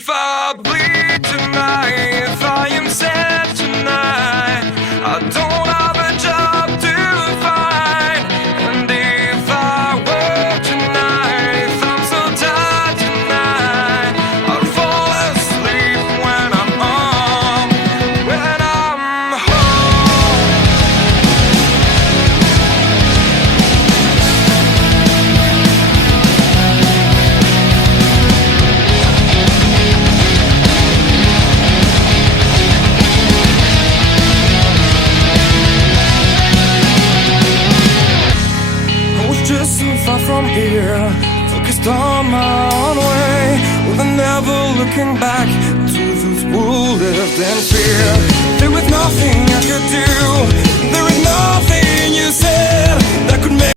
if I bleed tonight, if I am sad tonight, I don't have a job to find. And if I work tonight, if I'm so tired tonight, I'll fall asleep when I'm home, when I'm home. Just so far from here, focused on my own way, with never looking back to those who lived in fear. There was nothing I could do, there was nothing you said that could make